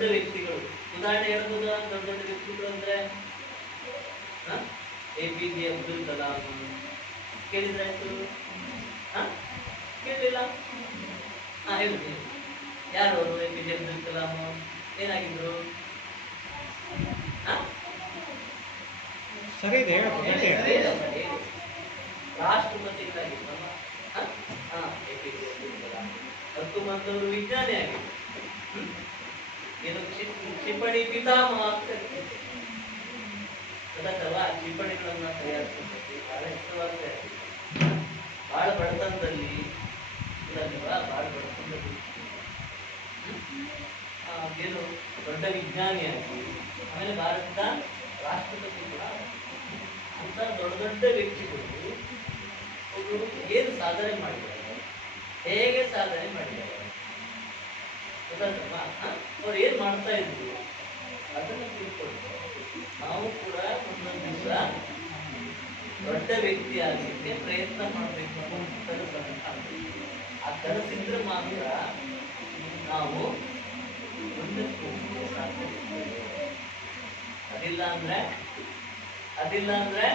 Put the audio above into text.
ದೊಡ್ಡ ವ್ಯಕ್ತಿಗಳು. ಉದಾಹರಣೆ ಹೇಳ್ಬೋದು? ದೊಡ್ಡ ದೊಡ್ಡ ವ್ಯಕ್ತಿಗಳು ಅಂದ್ರೆ A P J Abdul Kalam ಕೇಳಿದ್ರಾಯ್ತು ಆಯ್ತು? ಕೇಳಲಿಲ್ಲ? ಹಾ ಹೇಳಿ ಯಾರು ಅವರು A P J Abdul Kalam ಏನಾಗಿದ್ರು? ಸರಿ ಇದೆ. ರಾಷ್ಟ್ರಪತಿಗಳಾಗಿದ್ದಲ್ಲ ಹ? A P J Abdul Kalam. ಹತ್ತೊಂಬತ್ತವರು ವಿಜ್ಞಾನಿ? ಏನು ಕ್ಷಿಪಣಿ ಪಿತಾಮಹ ಅಂತ ಕರೀತಾರೆ. ಗೊತ್ತಾಯ್ತಲ್ವಾ ಟಿಪ್ಪಣಿಗಳನ್ನ ತಯಾರಿಸೋದಕ್ಕೆ ಬಹಳ ಹೆಸರುವಾಸಿ ಬಹಳ ಬಡತನದಲ್ಲಿ ಇದಲ್ಲವಾ ಬಹಳ ಬಡತನದಲ್ಲಿ. ಏನು? ದೊಡ್ಡ ವಿಜ್ಞಾನಿಯಾಗಿ ಆಮೇಲೆ ಭಾರತದ ರಾಷ್ಟ್ರಪತಿ ಕೂಡ ಅಂತ ದೊಡ್ಡ ದೊಡ್ಡ ವ್ಯಕ್ತಿಗಳು ಅವರು ಏನು ಸಾಧನೆ ಮಾಡಿದ್ದಾರೆ? ಹೇಗೆ ಸಾಧನೆ ಮಾಡಿದ್ದಾರೆ? ಗೊತ್ತಾಯ್ತಲ್ವಾ ಹ? ಅವ್ರು ಏನು ಮಾಡ್ತಾ ಇದ್ರು? ಅದನ್ನ ತಿಳ್ಕೊಂಡು ನಾವು ಕೂಡ ಒಂದೊಂದು ದಿವಸ ದೊಡ್ಡ ವ್ಯಕ್ತಿ ಆಗಲಿಕ್ಕೆ ಪ್ರಯತ್ನ ಮಾಡಬೇಕು ಅನ್ನೋ ಕನಸನ್ನು. ಆ ಕನಸಿದ್ರೆ ಮಾತ್ರ ನಾವು ಮುಂದಕ್ಕೆ ಸಾಧ್ಯ ಅದಿಲ್ಲ ಅಂದ್ರೆ ಅದಿಲ್ಲ ಅಂದ್ರೆ